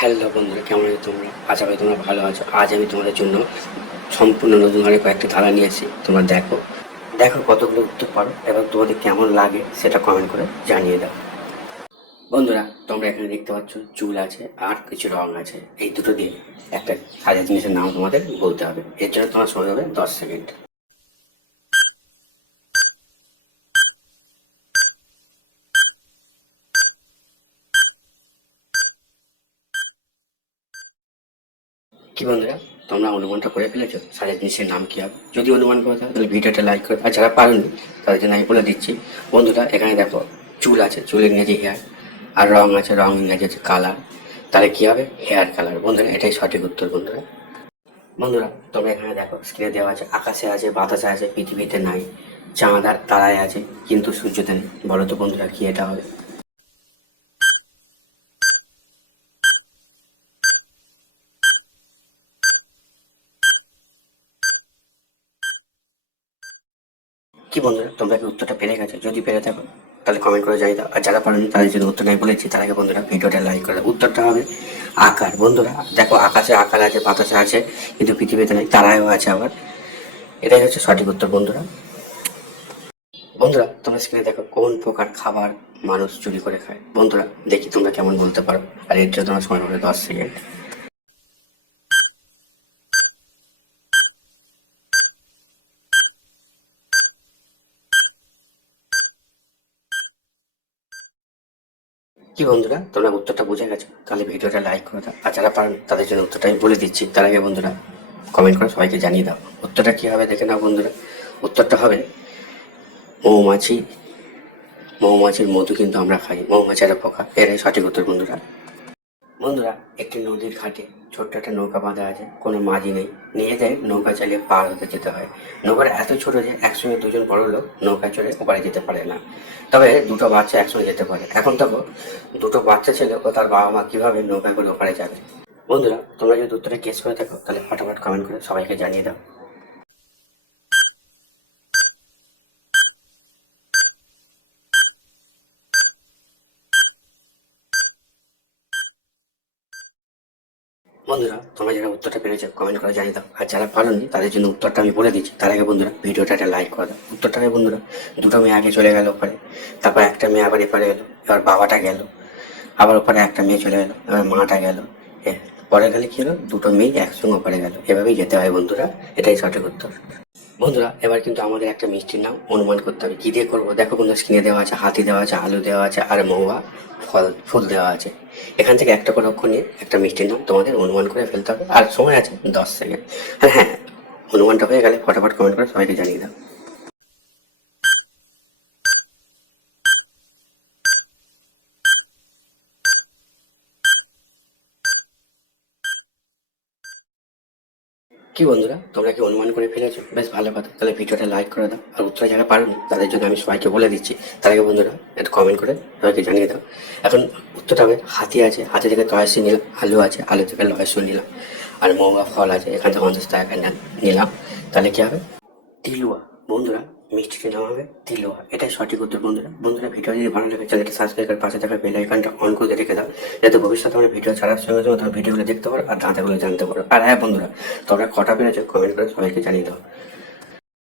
Hello বন্ধুরা, কেমন আছো তোমরা? আশা করি তোমরা ভালো আছো। আজ আমি তোমাদের জন্য সম্পূর্ণ নতুন করে কয়েকটি ধারা নিয়ে এসেছি। তোমরা দেখো দেখো কতগুলো উত্তর পারো এবং তোমাদের কেমন লাগে সেটা কমেন্ট করে জানিয়ে দাও। বন্ধুরা, তোমরা এখানে দেখতে পাচ্ছ চুল আছে আর কিছু রং আছে। এই দুটো দিয়ে একটা সাজার জিনিসের নাম তোমাদের বলতে হবে। এর জন্য তোমার সময় হবে 10 সেকেন্ড। কি বন্ধুরা, তোমরা অনুমানটা করে ফেলেছো সাজার জিনিসের নাম কি হবে? যদি অনুমান করে থাকো তাহলে ভিডিওটা লাইক করে, আর যারা পারেনি তাদের জন্য আমি বলে দিচ্ছি। বন্ধুরা, এখানে দেখো চুল আছে, চুল ইংরেজি হেয়ার, আর রং আছে, রং ইংরেজি হচ্ছে কালার। তাহলে কি হবে? Hair colour. বন্ধুরা, এটাই সঠিক উত্তর। বন্ধুরা বন্ধুরা তোমরা এখানে দেখো স্ক্রিনে দেওয়া আছে আকাশে আছে, বাতাসে আছে, পৃথিবীতে নাই। চাঁদ আর তারায় আছে কিন্তু সূর্যতে নেই। বলো তো বন্ধুরা, কি এটা হবে? কি বন্ধুরা, তোমরা কি উত্তরটা পেরে গেছো? যদি পেরে থাকো তাহলে কমেন্ট করে জানিয়ে দাও, আর যারা পারেনি তাদের জন্য উত্তর নাই বলেছি তার আগে বন্ধুরা ভিডিওটা লাইক করে দাও। উত্তরটা হবে আকার। বন্ধুরা দেখো, আকাশে আকার আছে, বাতাসে আছে কিন্তু পৃথিবীতে নেই, তারায়ও আছে আবার। এটাই হচ্ছে সঠিক উত্তর। বন্ধুরা বন্ধুরা তোমরা স্ক্রিনে দেখো কোন প্রকার খাবার মানুষ চুরি করে খায়। বন্ধুরা দেখি তোমরা কেমন বলতে পারো, আর এর জন্য তোমার সময় হবে 10 সেকেন্ড। কি বন্ধুরা, তোমরা উত্তরটা বুঝে গেছো? তাহলে ভিডিওটা লাইক করে দাও, আর যারা পারেন তাদের জন্য উত্তরটা আমি বলে দিচ্ছি তার আগে বন্ধুরা কমেন্ট করে সবাইকে জানিয়ে দাও। উত্তরটা কি হবে দেখে নাও বন্ধুরা। উত্তরটা হবে মৌমাছি। মৌমাছির মধু কিন্তু আমরা খাই, মৌমাছি একটা পোকা। এটাই সঠিক উত্তর। বন্ধুরা বন্ধুরা একটি নদীর ঘাটে ছোট্ট একটা নৌকা বাঁধা আছে, কোনো মাঝি নেই। নিজেদের নৌকা চালিয়ে পার হতে যেতে হয়। নৌকাটা এত ছোট যে একসঙ্গে দুজন বড় লোক নৌকা চড়ে ওপারে যেতে পারে না, তবে দুটো বাচ্চা একসঙ্গে যেতে পারে। এখন দেখো দুটো বাচ্চা ছেলে ও তার বাবা মা কিভাবে নৌকা করে ওপারে যাবে। বন্ধুরা তোমরা যদি উত্তরে গেস করে থাকো তাহলে ফটাফট কমেন্ট করে সবাইকে জানিয়ে দাও। বন্ধুরা তোমরা যারা উত্তরটা পেরেছো কমেন্ট করে জানিয়ে দাও, আর যারা পারোনি তাদের জন্য উত্তরটা আমি বলে দিচ্ছি তার আগে বন্ধুরা ভিডিওটা একটা লাইক করে দাও। উত্তরটা হবে বন্ধুরা দুটো মেয়ে আগে চলে গেল ওপারে, তারপর একটা মেয়ে আবার এপারে এলো, এবার বাবাটা গেল, আবার ওপারে একটা মেয়ে চলে গেলো, এবার মাটা গেল। পরে গেলে কি হলো, দুটো মেয়ে একসঙ্গে ওপারে গেল। এভাবেই যেতে হয় বন্ধুরা, এটাই সঠিক উত্তর। বন্ধুরা এবার কিন্তু আমাদের একটা মিষ্টির নাম অনুমান করতে হবে। কি দিয়ে করবো দেখো বন্ধুরা, স্ক্রিনে দেওয়া আছে হাতি দেওয়া আছে, আলু দেওয়া আছে, আর মহুয়া ফল ফুল দেওয়া আছে। এখান থেকে একটা করে অক্ষর নিয়ে একটা মিষ্টির নাম তোমাদের অনুমান করে ফেলতে হবে, আর সময় আছে 10 সেকেন্ড। আর হ্যাঁ, অনুমানটা হয়ে গেলে ফটাফট কমেন্ট করে সবাইকে জানিয়ে দাও। কি বন্ধুরা, তোমরা কি অনুমান করে ফেলেছো? বেশ ভালো কথা, তাহলে ভিডিওটা লাইক করে দাও, আর উত্তরে যারা পারোনি তাদের জন্য আমি সবাইকে বলে দিচ্ছি তার আগে বন্ধুরা একটা কমেন্ট করে সবাইকে জানিয়ে দাও। এখন উত্তরটা হবে হাতি আছে, হাতি থেকে তয়াসি নিলাম, আলু আছে, আলু থেকে লয়সু নিলাম, আর মৌয়া ফল আছে, এখান থেকে 50 টাকা নিলাম। তাহলে কি হবে? তিলুয়া। বন্ধুরা মিষ্টিটির নাম হবে তিলুয়া, এটাই সঠিক উত্তর। বন্ধুরা বন্ধুরা ভিডিও যদি ভালো লাগে চ্যানেলটা সাবস্ক্রাইব করে পাশে থাকা বেল আইকনটা অন করে রেখে দাও, যাতে ভবিষ্যতে আমরা ভিডিও ছাড়ার সঙ্গে সঙ্গে তোমার ভিডিওগুলো দেখতে পারো আর ধাঁধাগুলো জানতে পারো। আর হ্যাঁ বন্ধুরা, তোমরা কটা পেরেছো কমেন্ট করে সবাইকে জানিয়ে দাও।